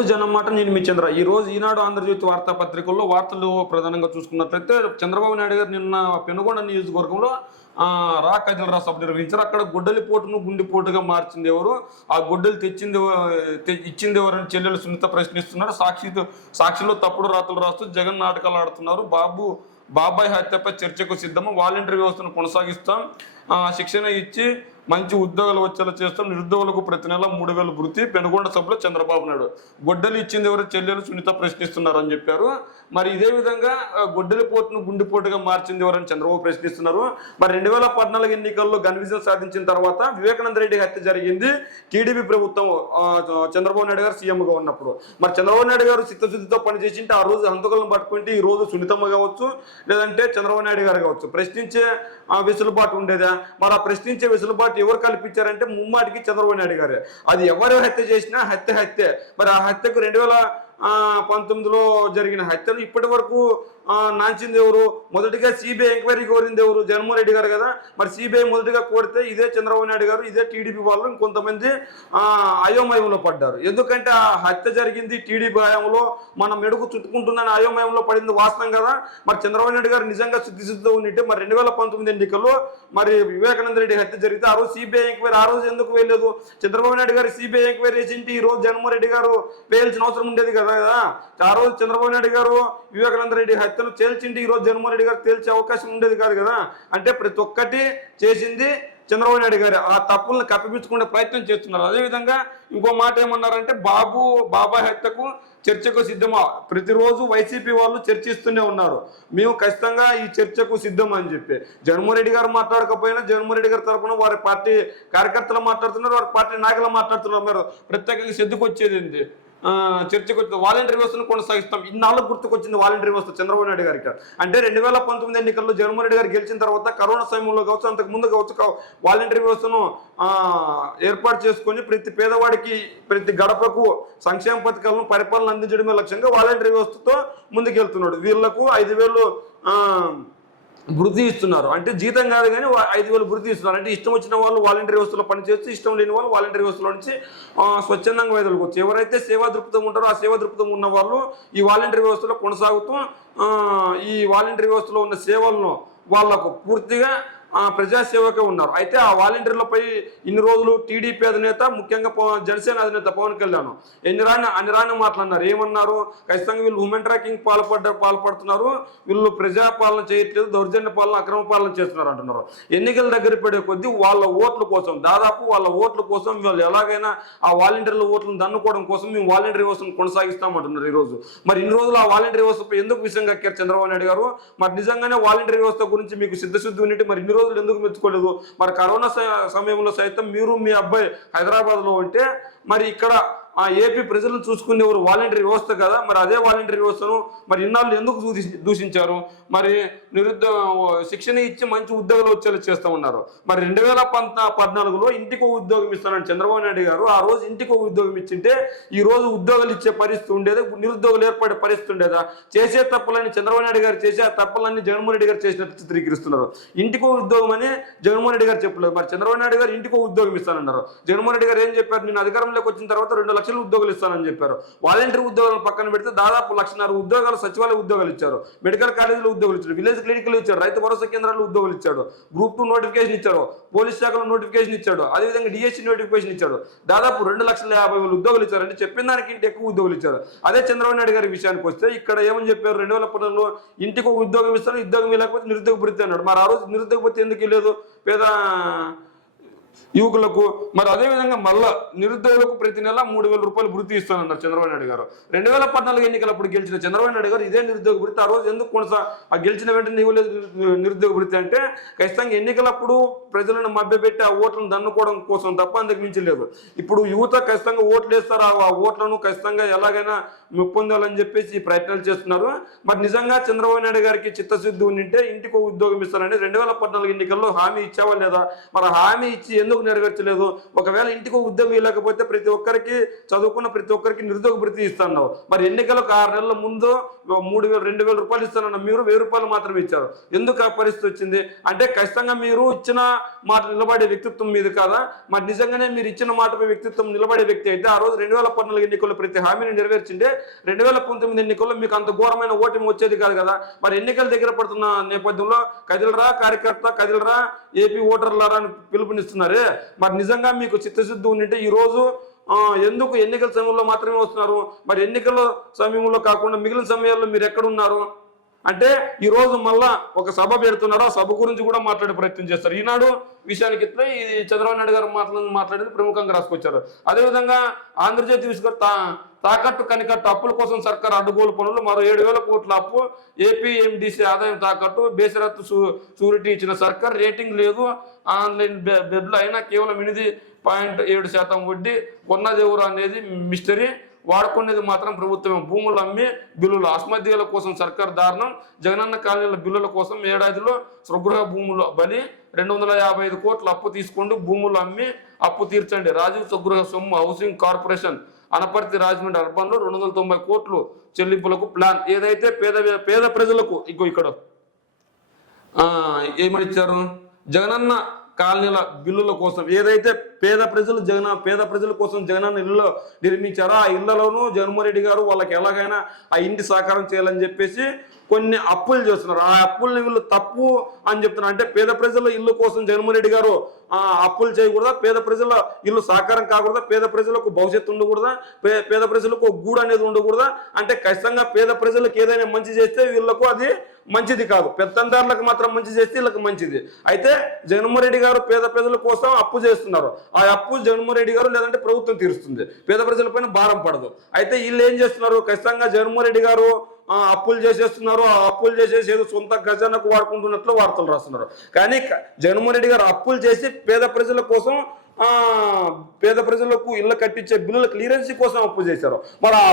Welcome to జనం మాట. నేను మీ చంద్ర. ఈ రోజు ఈనాడు ఆంధ్రజ్యోతి వార్తాపత్రికల్లో వార్తలు ప్రధానంగా చూసుకున్నట్లయితే చంద్రబాబు నాయుడు గారు నిన్న పెనుగొండ నియోజకవర్గంలో రా కదిలరా సభ నిర్వహించారు. అక్కడ గొడ్డలిపోటును గుండెపోటుగా మార్చింది ఎవరు, ఆ గొడ్డలు ఇచ్చింది ఎవరని చెల్లెలు సునీత ప్రశ్నిస్తున్నారు. సాక్షిలో తప్పుడు రాతలు రాస్తూ జగన్ నాటకాలు ఆడుతున్నారు. బాబాయ్ హత్యపై చర్చకు సిద్ధము, వాలంటరీ వ్యవస్థను కొనసాగిస్తాం, శిక్షణ ఇచ్చి మంచి ఉద్యోగాలు వచ్చేలా చేస్తాం, నిరుద్యోగులకు ప్రతి నెల 3,000 వృత్తి. పెనుగొండ సభలో చంద్రబాబు నాయుడు గొడ్డలు ఇచ్చింది ఎవరు చెల్లెలు సునీత ప్రశ్నిస్తున్నారని చెప్పారు. మరి ఇదే విధంగా గొడ్డలి పోటును గుండెపోటుగా మార్చింది ఎవరని చంద్రబాబు ప్రశ్నిస్తున్నారు. మరి 2014 ఎన్నికల్లో ఘన విజయం సాధించిన తర్వాత వివేకానంద రెడ్డి హత్య జరిగింది టీడీపీ ప్రభుత్వం చంద్రబాబు నాయుడు గారు సీఎంగా ఉన్నప్పుడు. మరి చంద్రబాబు నాయుడు గారు చిత్తశుద్ధితో పనిచేసింటే ఆ రోజు హంతకులను పట్టుకుంటే ఈ రోజు సునీతమ్మ కావచ్చు, లేదంటే చంద్రబాబు నాయుడు గారు కావచ్చు, ప్రశ్నించే వెసులుబాటు ఉండేదా? మరి ఆ ప్రశ్నించే వెసులుబాటు ఎవరు కల్పించారంటే ముమ్మాటికి చంద్రబాబు నాయుడు గారే. అది ఎవరు హత్య చేసినా హత్య. మరి ఆ హత్యకు 2019లో జరిగిన హత్యను ఇప్పటి వరకు నాంచింది ఎవరు? మొదటిగా సిబిఐ ఎంక్వైరీ కోరింది ఎవరు? జగన్మోహన్ రెడ్డి గారు కదా. మరి సిబిఐ మొదటిగా కోరితే ఇదే చంద్రబాబు నాయుడు గారు, ఇదే టీడీపీ వాళ్ళు ఇంకొంతమంది అయోమయంలో పడ్డారు. ఎందుకంటే ఆ హత్య జరిగింది టీడీపీ హయాంలో, మన మెడుగు చుట్టుకుంటుందని అయోమయంలో పడింది వాస్తవం కదా. మరి చంద్రబాబు నాయుడు గారు నిజంగా శుద్ధిశుద్ధితో ఉంటే మరి 2019 ఎన్నికల్లో మరి వివేకానంద రెడ్డి హత్య జరిగితే ఆ రోజు సిబిఐ ఎంక్వైరీ ఆ రోజు ఎందుకు వేయలేదు? చంద్రబాబు నాయుడు గారు సిబిఐ ఎంక్వైరీ చేసింటే ఈ రోజు జగన్మోహన్ రెడ్డి గారు వేయాల్సిన అవసరం ఉండేది కదా. ఆ రోజు చంద్రబాబు నాయుడు గారు వివేకానంద రెడ్డి హత్యను తేల్చింటే ఈ రోజు జగన్మోహన్ రెడ్డి గారు తేల్చే అవకాశం ఉండేది కాదు కదా. అంటే ప్రతి ఒక్కటి చేసింది చంద్రబాబు నాయుడు గారు. ఆ తప్పులను కప్పిపుచ్చుకునే ప్రయత్నం చేస్తున్నారు. అదేవిధంగా ఇంకో మాట ఏమన్నారంటే బాబాయ్ హత్యకు చర్చకు సిద్ధమా. ప్రతిరోజు వైసీపీ వాళ్ళు చర్చిస్తూనే ఉన్నారు, మేము ఖచ్చితంగా ఈ చర్చకు సిద్ధం అని చెప్పి. జగన్మోహన్ రెడ్డి గారు మాట్లాడకపోయినా జగన్మోహన్ రెడ్డి గారి తరఫున వారి పార్టీ కార్యకర్తలు మాట్లాడుతున్నారు, వారి పార్టీ నాయకులు మాట్లాడుతున్నారు. మీరు ప్రత్యేకంగా సిద్ధకు వచ్చేది ఏంటి? చర్చకు వచ్చి వాలంటరీ వ్యవస్థను కొనసాగిస్తాం. ఇన్నాళ్ళకు గుర్తుకొచ్చింది వాలంటరీ వ్యవస్థ చంద్రబాబు నాయుడు గారికి. అంటే 2019 ఎన్నికల్లో జగన్మోహన్ రెడ్డి గారు గెలిచిన తర్వాత కరోనా సమయంలో కావచ్చు, అంతకు ముందు కావచ్చు, వాలంటరీ వ్యవస్థను ఏర్పాటు చేసుకొని ప్రతి పేదవాడికి ప్రతి గడపకు సంక్షేమ పథకాలను పరిపాలన అందించడమే లక్ష్యంగా వాలంటరీ వ్యవస్థతో ముందుకెళ్తున్నాడు. వీళ్లకు 5,000 వృద్ధి ఇస్తున్నారు. అంటే జీతం కాదు కానీ 5,000 వృద్ధి ఇస్తున్నారు. అంటే ఇష్టం వచ్చిన వాళ్ళు వాలంటరీ వ్యవస్థలో పనిచేస్తూ, ఇష్టం లేని వాళ్ళు వాలంటరీ వ్యవస్థలో నుంచి స్వచ్ఛందంగా వైదొలగవచ్చు. ఎవరైతే సేవా దృక్పథం ఉంటారో ఆ సేవా దృక్పథం ఉన్న వాళ్ళు ఈ వాలంటరీ వ్యవస్థలో కొనసాగుతూ ఈ వాలంటరీ వ్యవస్థలో ఉన్న సేవలను వాళ్లకు పూర్తిగా ప్రజాసేవకే ఉన్నారు. అయితే ఆ వాలంటీర్లపై ఇన్ని రోజులు టీడీపీ అధినేత, ముఖ్యంగా జనసేన అధినేత పవన్ కళ్యాణ్ అన్ని రాని మాట్లాడినారు. ఏమన్నారు? ఖచ్చితంగా వీళ్ళు హ్యూమన్ ట్రాకింగ్ పాల్పడుతున్నారు, వీళ్ళు ప్రజాపాలన చేయట్లేదు, దౌర్జన్య పాలన, అక్రమ పాలన చేస్తున్నారు అంటున్నారు. ఎన్నికల దగ్గర పడే కొద్దీ వాళ్ళ ఓట్ల కోసం, దాదాపు వాళ్ళ ఓట్ల కోసం వీళ్ళు ఎలాగైనా ఆ వాలంటీర్ల ఓట్లను దన్నుకోవడం కోసం మేము వాలంటీర్ వ్యవస్థను కొనసాగిస్తామంటున్నారు ఈరోజు. మరి ఇన్ని రోజులు ఆ వాలంటీర్ వ్యవస్థపై ఎందుకు విషయం కక్కారు చంద్రబాబు నాయుడు గారు? మరి నిజంగానే వాలంటీర్ వ్యవస్థ గురించి మీకు సిద్ధశుద్ధి ఉన్నట్టు మరి ఇన్ని రోజులు ఎందుకు మెచ్చుకోలేదు? మరి కరోనా సమయంలో సైతం మీరు మీ అబ్బాయి హైదరాబాద్లో ఉంటే మరి ఇక్కడ ఏపీ ప్రజలను చూసుకునేవారు వాలంటరీ వ్యవస్థ కదా. మరి అదే వాలంటరీ వ్యవస్థను మరి ఇన్నాళ్ళు ఎందుకు దూషించారు? మరి శిక్షణ ఇచ్చి మంచి ఉద్యోగాలు వచ్చేలా చేస్తూ ఉన్నారు. మరి 2014లో ఇంటికి ఉద్యోగం ఇస్తానని చంద్రబాబు నాయుడు గారు ఆ రోజు ఇంటికి ఉద్యోగం ఇచ్చింటే ఈ రోజు ఉద్యోగాలు ఇచ్చే పరిస్థితి ఉండేదా? నిరుద్యోగులు ఏర్పడే పరిస్థితి ఉండేదా? చేసే తప్పులన్నీ చంద్రబాబు నాయుడు గారు చేసి ఆ తప్పులన్నీ జగన్మోహన్ రెడ్డి గారు చేసినట్టు చిత్రీకరిస్తున్నారు. ఇంటికి ఉద్యోగం అని జగన్మోహన్ రెడ్డి గారు చెప్పలేదు. మరి చంద్రబాబు నాయుడు గారు ఇంటికి ఉద్యోగం ఇస్తానన్నారు. జగన్మోహన్ రెడ్డి గారు ఏం చెప్పారు? నేను అధికారంలోకి వచ్చిన తర్వాత 2 లక్షల ఉద్యోగాలు ఇస్తానని చెప్పారు. వాలంటీర్ ఉద్యోగాలను పక్కన పెడితే దాదాపు 1,00,000 ఉద్యోగాలు సచివాలయ ఉద్యోగాలు ఇచ్చారు, మెడికల్ కాలేజీలో ఉద్యోగాలు ఇచ్చారు, విలేజ్ క్లినిక్లు ఇచ్చారు, రైతు భరోసా కేంద్రాల్లో ఉద్యోగాలు ఇచ్చాడు, గ్రూప్ 2 నోటిఫికేషన్ ఇచ్చారు, పోలీస్ శాఖలో నోటిఫికేషన్ ఇచ్చాడు, అదేవిధంగా డిఎస్సీ నోటిఫికేషన్ ఇచ్చాడు. దాదాపు 2,50,000 ఉద్యోగాలు ఇచ్చారు. అంటే చెప్పిన దానికి ఇంటి ఎక్కువ ఉద్యోగాలు ఇచ్చారు. అదే చంద్రబాబు నాయుడు గారి విషయానికి వస్తే ఇక్కడ ఏమని చెప్పారు? 2014లో ఇంటికి ఒక ఉద్యోగం ఇస్తాను, ఉద్యోగం లేకపోతే నిరుద్యోగ భృతి అన్నాడు. మరి ఆ రోజు నిరుద్యోగ భృతి ఎందుకు లేదు పేద యువకులకు? మరి అదేవిధంగా మళ్ళా నిరుద్యోగులకు ప్రతి నెల 3,000 రూపాయలు వృత్తి ఇస్తానన్నారు చంద్రబాబు నాయుడు గారు. 2014 ఎన్నికలప్పుడు గెలిచిన చంద్రబాబు నాయుడు గారు ఇదే నిరుద్యోగ వృత్తి ఆ రోజు ఎందుకు ఆ గెలిచిన వెంటనే ఇవ్వలేదు నిరుద్యోగ వృత్తి? అంటే ఖచ్చితంగా ఎన్నికలప్పుడు ప్రజలను మభ్యపెట్టి ఆ ఓట్లను దన్నుకోవడం కోసం తప్ప అందుకు మించి లేదు. ఇప్పుడు యువత ఖచ్చితంగా ఓట్లు వేస్తారు, ఆ ఓట్లను ఖచ్చితంగా ఎలాగైనా పొందాలని చెప్పేసి ప్రయత్నాలు చేస్తున్నారు. మరి నిజంగా చంద్రబాబు నాయుడు గారికి చిత్తశుద్ధి ఉండింటే ఇంటికి ఉద్యోగం ఇస్తారని 2014 ఎన్నికల్లో హామీ ఇచ్చావా లేదా? మరి హామీ ఇచ్చి ఎందుకు నెరవేర్చలేదు? ఒకవేళ ఇంటికి ఒక ఉద్యోగం ఇవ్వలేకపోతే ప్రతి ఒక్కరికి చదువుకున్న ప్రతి ఒక్కరికి నిరుద్యోగ భృతి ఇస్తున్నావు. మరి ఎన్నికలకు 6 నెలల ముందు 3,000 2,000 రూపాయలు ఇస్తానన్న మీరు 1,000 రూపాయలు మాత్రమే ఇచ్చారు. ఎందుకు ఆ పరిస్థితి వచ్చింది అంటే ఖచ్చితంగా మీరు ఇచ్చిన మాట నిలబడే వ్యక్తిత్వం మీది కాదా? మరి నిజంగానే మీరు ఇచ్చిన మాటపై వ్యక్తిత్వం నిలబడే వ్యక్తి అయితే ఆ రోజు 2014 ఎన్నికల్లో ప్రతి హామీని నెరవేర్చిండే 2019 ఎన్నికల్లో మీకు అంత ఘోరమైన ఓటమి వచ్చేది కాదు కదా. మరి ఎన్నికల దగ్గర పడుతున్న నేపథ్యంలో కదిలరా కార్యకర్త, కదిలరా ఏపీ ఓటర్లరా అని పిలుపునిస్తున్నారే. మరి నిజంగా మీకు చిత్తశుద్ధి ఉండింటే ఈ రోజు ఎందుకు ఎన్నికల సమయంలో మాత్రమే వస్తున్నారు? మరి ఎన్నికల సమయంలో కాకుండా మిగిలిన సమయాల్లో మీరు ఎక్కడున్నారు? అంటే ఈ రోజు మళ్ళా ఒక సభ పెడుతున్నారు, ఆ సభ గురించి కూడా మాట్లాడే ప్రయత్నం చేస్తారు. ఈనాడు విషయానికి ఇస్తే ఇది చంద్రబాబు నాయుడు గారు మాట్లాడేది ప్రముఖంగా రాసుకొచ్చారు. అదేవిధంగా ఆంధ్రజ్యోతి విషయం తాకట్టు కనికట్టు అప్పుల కోసం సర్కారు అడ్డుగోలు పనులు, మరో 7,000 కోట్ల అప్పు, ఏపీ ఎండిసి ఆదాయం తాకట్టు, బేషరత్తు షూరిటీ ఇచ్చిన సర్కార్, రేటింగ్ లేదు ఆన్లైన్ బెడ్లు అయినా కేవలం 8.7% వడ్డీ, కొన్నది ఎవరు అనేది మిస్టరీ, వాడుకునేది మాత్రం ప్రభుత్వమే, భూములు అమ్మి బిల్లులు, అస్మద్యాల కోసం సర్కార్ దారుణం, జగనన్న కాలనీల బిల్లుల కోసం ఏడాదిలో స్వగృహ భూములు బలి, 255 కోట్ల అప్పు తీసుకుంటూ భూములు అమ్మి అప్పు తీర్చండి, రాజీవ్ స్వగృహ సొమ్ము హౌసింగ్ కార్పొరేషన్ అనపర్తి రాజమండ్రి అర్బన్లో 290 కోట్లు చెల్లింపులకు ప్లాన్. ఏదైతే పేద ప్రజలకు ఇక్కడ ఏమని ఇచ్చారు? జగనన్న కాలనీల బిల్లుల కోసం ఏదైతే పేద ప్రజల కోసం జగనన్న ఇల్లు నిర్మించారో ఆ ఇళ్లలోనూ జగన్మోహన్ రెడ్డి గారు వాళ్ళకి ఎలాగైనా ఆ ఇంటి సాకారం చేయాలని చెప్పేసి కొన్ని అప్పులు చేస్తున్నారు. ఆ అప్పుల్ని వీళ్ళు తప్పు అని చెప్తున్నారు. అంటే పేద ప్రజల ఇల్లు కోసం జగన్మోహన్ రెడ్డి గారు అప్పులు చేయకూడదా? పేద ప్రజల ఇల్లు సాకారం కాకూడదా? పేద ప్రజలకు భవిష్యత్తు ఉండకూడదా? పేద ప్రజలకు గూడు అనేది ఉండకూడదా? అంటే ఖచ్చితంగా పేద ప్రజలకు ఏదైనా మంచి చేస్తే వీళ్ళకు అది మంచిది కాదు, పెత్తందారులకు మాత్రం మంచి చేస్తే వీళ్ళకి మంచిది. అయితే జగన్మోహన్ రెడ్డి గారు పేద ప్రజల కోసం అప్పు చేస్తున్నారు. ఆ అప్పు జగన్మోహన్ రెడ్డి గారు లేదంటే ప్రభుత్వం తీరుస్తుంది, పేద ప్రజలపైన భారం పడదు. అయితే వీళ్ళు ఏం చేస్తున్నారు? ఖచ్చితంగా జగన్మోహన్ రెడ్డి గారు అప్పులు చేసేస్తున్నారు. ఆ అప్పులు చేసేసి ఏదో సొంత ఖజానాకు వాడుకుంటున్నట్లు వార్తలు రాస్తున్నారు. కానీ జగన్మోహన్ రెడ్డి గారు అప్పులు చేసి పేద ప్రజల కోసం పేద ప్రజలకు ఇళ్ళ కట్టించే బిల్లుల క్లియరెన్సీ కోసం అప్పు చేశారు. మరి ఆ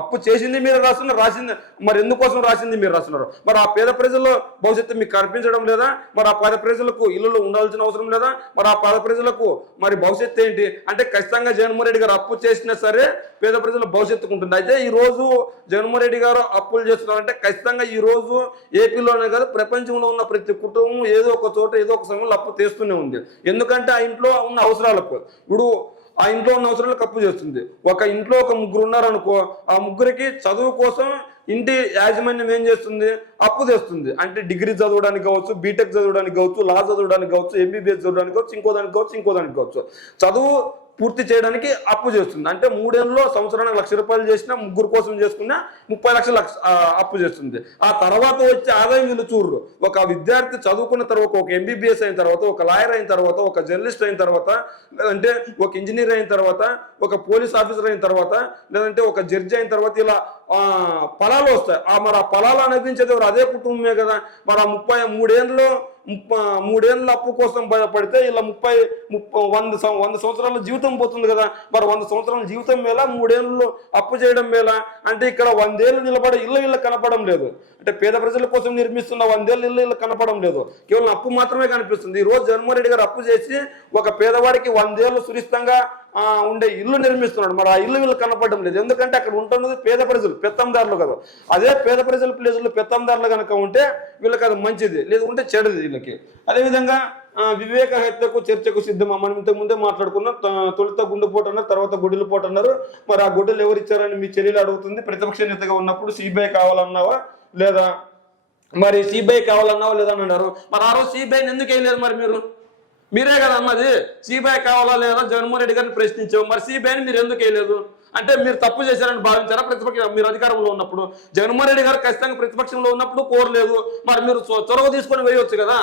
అప్పు చేసింది మీరు రాసింది మరి ఎందుకోసం రాసింది మీరు రాస్తున్నారు? మరి ఆ పేద ప్రజల భవిష్యత్తు మీకు కనిపించడం లేదా? మరి ఆ పేద ప్రజలకు ఇళ్ళలో ఉండాల్సిన అవసరం లేదా? మరి ఆ పేద ప్రజలకు మరి భవిష్యత్తు ఏంటి? అంటే ఖచ్చితంగా జగన్మోహన్ రెడ్డి గారు అప్పు చేసినా సరే పేద ప్రజల భవిష్యత్తుకు ఉంటుంది. అయితే ఈ రోజు జగన్మోహన్ రెడ్డి గారు అప్పులు చేస్తున్నారంటే ఖచ్చితంగా ఈ రోజు ఏపీలోనే కాదు ప్రపంచంలో ఉన్న ప్రతి కుటుంబం ఏదో ఒక చోట ఏదో ఒక సమయంలో అప్పు చేస్తూనే ఉంది. ఎందుకంటే ఆ ఇంట్లో ఉన్న అవసరాలకు ఇప్పుడు ఆ ఇంట్లో ఉన్న అవసరాలకు అప్పు చేస్తుంది. ఒక ఇంట్లో ఒక ముగ్గురు ఉన్నారనుకో, ఆ ముగ్గురికి చదువు కోసం ఇంటి యాజమాన్యం ఏం చేస్తుంది? అప్పు తెస్తుంది. అంటే డిగ్రీ చదవడానికి కావచ్చు, బీటెక్ చదవడానికి కావచ్చు, లా చదవడానికి కావచ్చు, ఎంబీబీఎస్ చదవడానికి కావచ్చు, ఇంకోదానికి కావచ్చు చదువు పూర్తి చేయడానికి అప్పు చేస్తుంది. అంటే 3 ఏళ్ళలో సంవత్సరానికి 1,00,000 రూపాయలు చేసినా ముగ్గురు కోసం చేసుకున్నా 30 లక్షలు అప్పు చేస్తుంది. ఆ తర్వాత వచ్చే ఆదాయం వీళ్ళు చూడరు. ఒక విద్యార్థి చదువుకున్న తర్వాత, ఒక ఎంబీబీఎస్ అయిన తర్వాత, ఒక లాయర్ అయిన తర్వాత, ఒక జర్నలిస్ట్ అయిన తర్వాత, లేదంటే ఒక ఇంజనీర్ అయిన తర్వాత, ఒక పోలీస్ ఆఫీసర్ అయిన తర్వాత, లేదంటే ఒక జడ్జి అయిన తర్వాత ఇలా ఫలాలు వస్తాయి. మరి ఆ ఫలాలు అనిపించేది ఎవరు? అదే కుటుంబమే కదా. మరి ఆ 3 ఏళ్ళ అప్పు కోసం భయపడితే ఇలా 100 సంవత్సరాల జీవితం పోతుంది కదా. మరి 100 సంవత్సరాల జీవితం మేళ 3 ఏళ్ళు అప్పు చేయడం మేళ. అంటే ఇక్కడ 100 ఏళ్ళు నిలబడే ఇళ్ళ కనపడం లేదు. అంటే పేద ప్రజల కోసం నిర్మిస్తున్న 100 ఏళ్ళు ఇళ్ళ కనపడం లేదు, కేవలం అప్పు మాత్రమే కనిపిస్తుంది. ఈ రోజు జగన్మోహన్ రెడ్డి గారు అప్పు చేసి ఒక పేదవాడికి 100 ఏళ్ళు సురితంగా ఉండే ఇల్లు నిర్మిస్తున్నాడు. మరి ఆ ఇల్లు వీళ్ళు కనపడడం లేదు. ఎందుకంటే అక్కడ ఉంటున్నది పేద ప్రజలు, పెత్తందారులు కదా. అదే పేద ప్రజల ప్లేసులు పెత్తందారులు కనుక ఉంటే వీళ్ళకి అది మంచిది, లేదంటే చెడుది వీళ్ళకి. అదేవిధంగా వివేక హత్యకు చర్చకు సిద్ధం. మనం ఇంతకుముందే మాట్లాడుకున్నాం. తొలుత గుండెపోటు అన్నారు, తర్వాత గొడ్డలి పోటు అన్నారు. మరి ఆ గొడ్డలు ఎవరు ఇచ్చారని మీ చెల్లెలు అడుగుతుంది. ప్రతిపక్ష నేతగా ఉన్నప్పుడు సిబిఐ కావాలన్నావా లేదా? మరి సిబిఐ కావాలన్నావా లేదా అని అన్నారు. మరి ఆ రోజు సిబిఐని ఎందుకు వేయలేదు? మరి మీరే కదా అన్నది సిబిఐ కావాలా లేదా జగన్మోహన్ రెడ్డి గారిని ప్రశ్నించావు. మరి సిబిఐని మీరు ఎందుకు వేయలేదు? అంటే మీరు తప్పు చేశారని భావించారా? మీరు అధికారంలో ఉన్నప్పుడు జగన్మోహన్ రెడ్డి గారు ఖచ్చితంగా ప్రతిపక్షంలో ఉన్నప్పుడు కోరలేదు. మరి మీరు చొరవ తీసుకొని వేయవచ్చు కదా.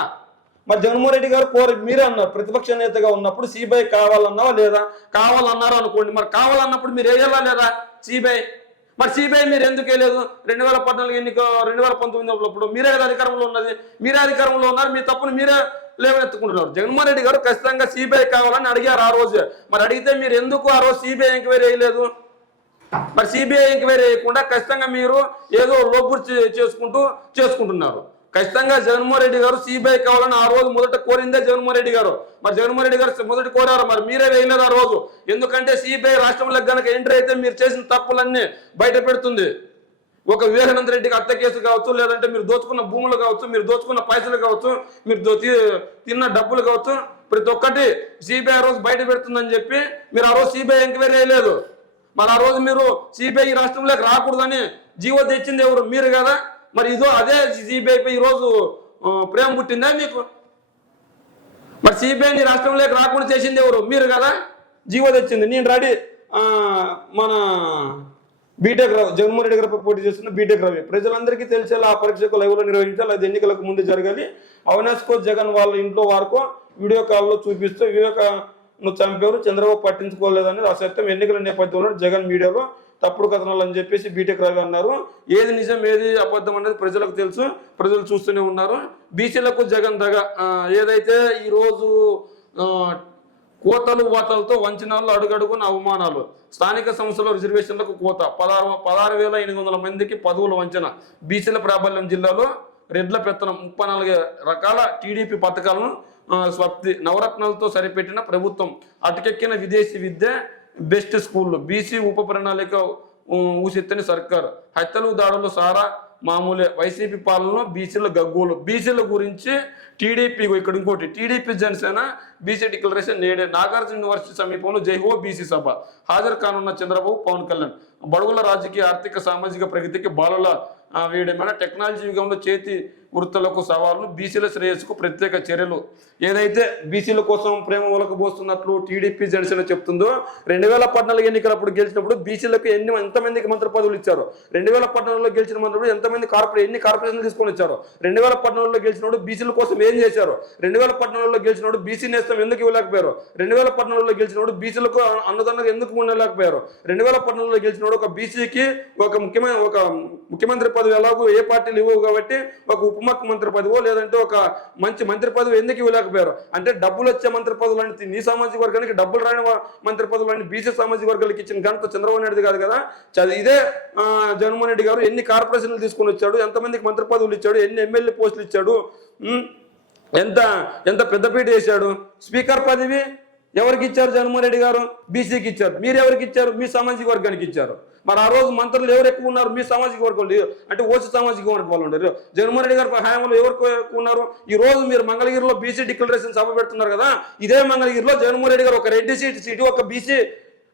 మరి జగన్మోహన్ రెడ్డి గారు మీరే అన్నారు ప్రతిపక్ష నేతగా ఉన్నప్పుడు సిబిఐ కావాలన్నావా లేదా? కావాలన్నారు అనుకోండి. మరి కావాలన్నప్పుడు మీరు వేయాలా లేదా సిబిఐ? మరి సిబిఐ మీరు ఎందుకు వేయలేదు? 2014 ఎన్నిక 2019 మీరే కదా అధికారంలో ఉన్నది. మీరే అధికారంలో ఉన్నారు, మీ తప్పును మీరే లేవనెత్తుకుంటున్నారు. జగన్మోహన్ రెడ్డి గారు ఖచ్చితంగా సిబిఐ కావాలని అడిగారు ఆ రోజు. మరి అడిగితే మీరు ఎందుకు ఆ రోజు సిబిఐ ఎంక్వైరీ వేయలేదు? మరి సిబిఐ ఎంక్వైరీ వేయకుండా ఖచ్చితంగా మీరు ఏదో లోపురు చేసుకుంటున్నారు. ఖచ్చితంగా జగన్మోహన్ రెడ్డి గారు సిబిఐ కావాలని ఆ రోజు మొదట కోరిందే జగన్మోహన్ రెడ్డి గారు. మరి జగన్మోహన్ రెడ్డి గారు మొదటి కోరారు, మరి మీరే వేయలేదు ఆ రోజు. ఎందుకంటే సిబిఐ రాష్ట్రంలో కనుక ఎంట్రీ అయితే మీరు చేసిన తప్పులన్నీ బయట పెడుతుంది. ఒక వివేకానంద రెడ్డికి హత్య కేసు కావచ్చు, లేదంటే మీరు దోచుకున్న భూములు కావచ్చు, మీరు దోచుకున్న పైసలు కావచ్చు, మీరు తిన్న డబ్బులు కావచ్చు, ప్రతి ఒక్కటి సిబిఐ రోజు బయట పెడుతుందని చెప్పి మీరు ఆ రోజు సిబిఐ ఎంక్వైరీ చేయలేదు. మరి ఆ రోజు మీరు సిబిఐ రాష్ట్రంలోకి రాకూడదని జీవో తెచ్చింది ఎవరు? మీరు కదా. మరి ఇదో అదే సిబిఐపై ఈరోజు ప్రేమ పుట్టిందా మీకు? మరి సిబిఐని రాష్ట్రంలోకి రాకుండా చేసింది ఎవరు? మీరు కదా. జీవో తెచ్చింది. నేను రెడీ మన బీటెక్ రవి, జగన్మోహన్ రెడ్డి గారు పోటీ చేస్తున్న బీటెక్ రవి ప్రజలందరికీ తెలిసేలా ఆ పరీక్షకు లైవ్లో నిర్వహించాలి. అది ఎన్నికలకు ముందు జరగాలి. అవినాష్కో జగన్ వాళ్ళ ఇంట్లో వారికో వీడియో కాల్లో చూపిస్తూ వివేకను చంపారు, చంద్రబాబు పట్టించుకోలేదని అసత్యం ఎన్నికల నేపథ్యంలో జగన్ మీడియాలో తప్పుడు కథనాలు అని చెప్పేసి బీటెక్ రవి అన్నారు. ఏది నిజం ఏది అబద్ధం అనేది ప్రజలకు తెలుసు, ప్రజలు చూస్తూనే ఉన్నారు. బీసీలకు జగన్ దగ ఏదైతే ఈరోజు కోతలు వాతలతో వంచనాలు, అడుగడుగున అవమానాలు, స్థానిక సంస్థల రిజర్వేషన్లకు కోత, 16,800 మందికి పదవుల వంచన, బీసీల ప్రాబల్యం జిల్లాలో రెడ్ల పెత్తనం, 34 రకాల టీడీపీ పథకాలను స్వప్తి, నవరత్నాలతో సరిపెట్టిన ప్రభుత్వం, అటకెక్కిన విదేశీ విద్య, బెస్ట్ స్కూళ్ళు, బీసీ ఉప ప్రణాళిక ఊసెత్తని సర్కార్, హత్యలు దాడులు సారా మామూలే, వైసీపీ పాలనలో బీసీల గగ్గోలు. బీసీల గురించి టీడీపీ ఇక్కడ ఇంకోటి టీడీపీ జనసేన బీసీ డిక్లరేషన్ నేడే, నాగార్జున యూనివర్సిటీ సమీపంలో జైహో బీసీ సభ, హాజరు కానున్న చంద్రబాబు పవన్ కళ్యాణ్, బడుగుల రాజకీయ ఆర్థిక సామాజిక ప్రగతికి బాలల వేయడమైన టెక్నాలజీ యుగంలో చేతి వృత్తులకు సవాళ్లు, బీసీల శ్రేయస్సుకు ప్రత్యేక చర్యలు. ఏదైతే బీసీల కోసం ప్రేమ ఒలకబోస్తున్నట్లు టీడీపీ జనసేన చెప్తుందో, 2014 ఎన్నికలప్పుడు గెలిచినప్పుడు బీసీలకు ఎంతమందికి మంత్రి పదవులు ఇచ్చారు, 2014లో గెలిచిన మంత్రులు ఎంతమంది ఎన్ని కార్పొరేషన్లు తీసుకొని వచ్చారు, 2014లో గెలిచినప్పుడు బీసీల కోసం ఏం చేశారు, 2014లో గెలిచినప్పుడు బీసీ నేస్తం ఎందుకు ఇవ్వలేకపోయారు, 2014లో గెలిచినప్పుడు బీసీలకు అన్నదండగా ఎందుకు ఉండలేకపోయారు, 2014లో గెలిచినప్పుడు ఒక బీసీకి ఒక ముఖ్యమంత్రి పదవి ఎలాగో ఏ పార్టీలు ఇవ్వవు కాబట్టి ఒక ఉప ముఖ్యమంత్రి పదవో లేదంటే ఒక మంచి మంత్రి పదవి ఎందుకు ఇవ్వలేకపోయారు అంటే, డబ్బులు వచ్చే మంత్రి పదవులు నీ సామాజిక వర్గానికి, డబ్బులు రాని మంత్రి పదవులు బీసీ సామాజిక వర్గాలకు ఇచ్చిన ఘనత చంద్రబాబు నాయుడు కాదు కదా. ఇదే జగన్మోహన్ రెడ్డి గారు ఎన్ని కార్పొరేషన్లు తీసుకొని వచ్చాడు, ఎంతమందికి మంత్రి పదవులు ఇచ్చాడు, ఎన్ని ఎమ్మెల్యే పోస్టులు ఇచ్చాడు, ఎంత పెద్దపీట వేశాడు. స్పీకర్ పదవి ఎవరికి ఇచ్చారు? జగన్మోహన్ రెడ్డి గారు బీసీకి ఇచ్చారు. మీరు ఎవరికి ఇచ్చారు? మీ సామాజిక వర్గానికి ఇచ్చారు. మరి ఆ రోజు మంత్రులు ఎవరు ఎక్కువ ఉన్నారు? మీ సామాజిక వర్గం అంటే ఓసీ సామాజిక వర్గం వాళ్ళు ఉండరు. జగన్మోహన్ రెడ్డి గారి హయాంలో ఎవరు ఎక్కువ ఉన్నారు? ఈ రోజు మీరు మంగళగిరిలో బీసీ డిక్లరేషన్ సభ పెడుతున్నారు కదా, ఇదే మంగళగిరిలో జగన్మోహన్ రెడ్డి గారు ఒక రెడ్డి సీటు ఒక బీసీ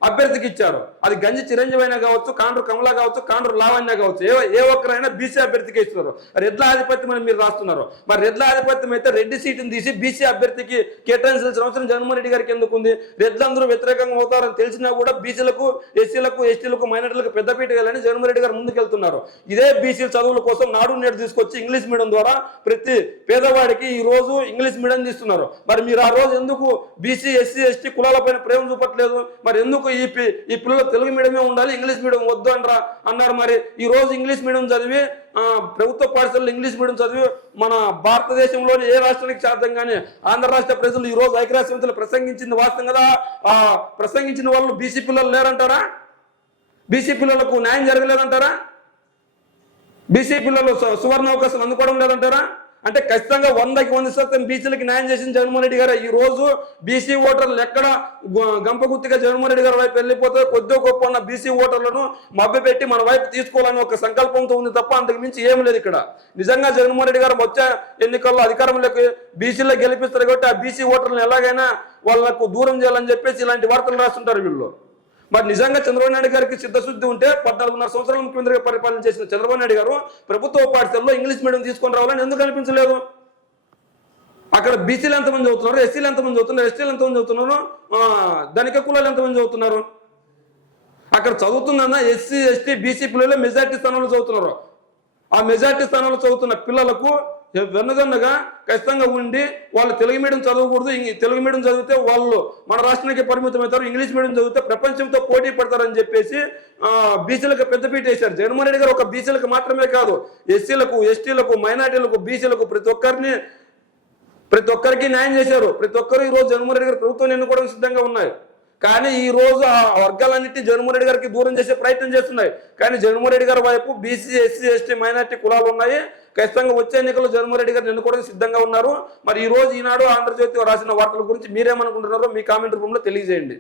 అభ్యర్థికి ఇచ్చారు. అది గంజి చిరంజీవి అయినా కావచ్చు, కాండ్రు కమలా కావచ్చు, కాండ్రు లావణ్య కావచ్చు, ఏ ఒక్కరైనా బీసీ అభ్యర్థికి ఇస్తున్నారు. రెడ్ల ఆధిపత్యం అని మీరు రాస్తున్నారు. మరి రెడ్ల ఆధిపత్యం అయితే రెడ్డి సీటును తీసి బీసీ అభ్యర్థికి కేటాయించాల్సిన అవసరం జగన్మోహన్ రెడ్డి గారికి ఎందుకు ఉంది? రెడ్లందరూ వ్యతిరేకంగా అవుతారని తెలిసినా కూడా బీసీలకు, ఎస్సీలకు, ఎస్టీలకు, మైనార్టీలకు పెద్దపీట వేయాలని జగన్మోహన్ రెడ్డి గారు ముందుకెళ్తున్నారు. ఇదే బీసీ చదువుల కోసం నాడు నేడు తీసుకొచ్చి ఇంగ్లీష్ మీడియం ద్వారా ప్రతి పేదవాడికి ఈ రోజు ఇంగ్లీష్ మీడియం తీస్తున్నారు. మరి మీరు ఆ రోజు ఎందుకు బీసీ, ఎస్సీ, ఎస్టీ కులాలపైన ప్రేమ చూపట్లేదు? మరి ఎందుకు ఈ పిల్లలు తెలుగు మీడియమే ఉండాలి, ఇంగ్లీష్ మీడియం వద్దు అన్నారు? మరి ఈ రోజు ఇంగ్లీష్ మీడియం చదివి ప్రభుత్వ పాఠశాలలో ఇంగ్లీష్ మీడియం చదివి మన భారతదేశంలోని ఏ రాష్ట్రానికి సాధ్యం కానీ ఆంధ్ర రాష్ట్ర ప్రజలు ఈ రోజు ఐక్యరాజ్య సమితిలో ప్రసంగించింది వాస్తవం కదా. ప్రసంగించిన వాళ్ళు బీసీ పిల్లలు లేరంటారా? బీసీ పిల్లలకు న్యాయం జరగలేదంటారా? బీసీ పిల్లలు సువర్ణ అవకాశాలు అందుకోవడం లేదంటారా? అంటే ఖచ్చితంగా 100% బీసీలకి న్యాయం చేసిన జగన్మోహన్ రెడ్డి గారు. ఈ రోజు బీసీ ఓటర్లు ఎక్కడ గంపగుత్తిగా జగన్మోహన్ రెడ్డి గారి వైపు వెళ్ళిపోతే కొద్దో గొప్ప ఉన్న బీసీ ఓటర్లను మభ్యపెట్టి మన వైపు తీసుకోవాలని ఒక సంకల్పంతో ఉంది తప్ప అంతకు మించి ఏం లేదు ఇక్కడ. నిజంగా జగన్మోహన్ రెడ్డి గారు వచ్చే ఎన్నికల్లో అధికారంలోకి బీసీలో గెలిపిస్తారు కాబట్టి ఆ బీసీ ఓటర్లను ఎలాగైనా వాళ్ళకు దూరం చేయాలని చెప్పేసి ఇలాంటి వార్తలు రాస్తుంటారు వీళ్ళు. మరి నిజంగా చంద్రబాబు నాయుడు గారికి చిత్తశుద్ధి ఉంటే 14.5 సంవత్సరాల ముఖ్యమంత్రిగా పరిపాలన చేసిన చంద్రబాబు నాయుడు గారు ప్రభుత్వ పాఠశాలలో ఇంగ్లీష్ మీడియం తీసుకొని రావాలని ఎందుకు అనిపించలేదు? అక్కడ బీసీలు ఎంతమంది చదువుతున్నారు, ఎస్సీలు ఎంతమంది చదువుతున్నారు, ఎస్టీలు ఎంతమంది చదువుతున్నారు, ధనిక కులాలు ఎంతమంది చదువుతున్నారు? అక్కడ చదువుతున్నా ఎస్సీ, ఎస్టీ, బీసీ పిల్లలు మెజార్టీ స్థానంలో చదువుతున్నారు. ఆ మెజార్టీ స్థానంలో చదువుతున్న పిల్లలకు వెన్నదన్నగా ఖచ్చితంగా ఉండి వాళ్ళు తెలుగు మీడియం చదవకూడదు, తెలుగు మీడియం చదివితే వాళ్ళు మన రాష్ట్రానికి పరిమితం అవుతారు, ఇంగ్లీష్ మీడియం చదివితే ప్రపంచంతో పోటీ పడతారని చెప్పేసి బీసీలకు పెద్దపీట వేశారు. జగన్మోహన్ రెడ్డి గారు ఒక బీసీలకు మాత్రమే కాదు, ఎస్సీలకు, ఎస్టీలకు, మైనార్టీలకు, బీసీలకు ప్రతి ఒక్కరికి న్యాయం చేశారు. ప్రతి ఒక్కరు ఈ రోజు జగన్మోహన్ రెడ్డి గారు ప్రభుత్వం ఎన్నుకోవడానికి సిద్ధంగా ఉన్నాయి. కానీ ఈ రోజు ఆ వర్గాలన్నింటినీ జగన్మోహన్ రెడ్డి గారికి దూరం చేసే ప్రయత్నం చేస్తున్నాయి. కానీ జగన్మోహన్ రెడ్డి గారి వైపు బీసీ, ఎస్సీ, ఎస్టీ, మైనార్టీ కులాలు ఉన్నాయి. ఖచ్చితంగా వచ్చే ఎన్నికల్లో జగన్మోహన్ రెడ్డి గారిని ఎన్నుకోవడానికి సిద్ధంగా ఉన్నారు. మరి ఈ రోజు ఈనాడు ఆంధ్రజ్యోతి రాసిన వార్తల గురించి మీరేమనుకుంటున్నారో మీ కామెంట్ రూపంలో తెలియజేయండి.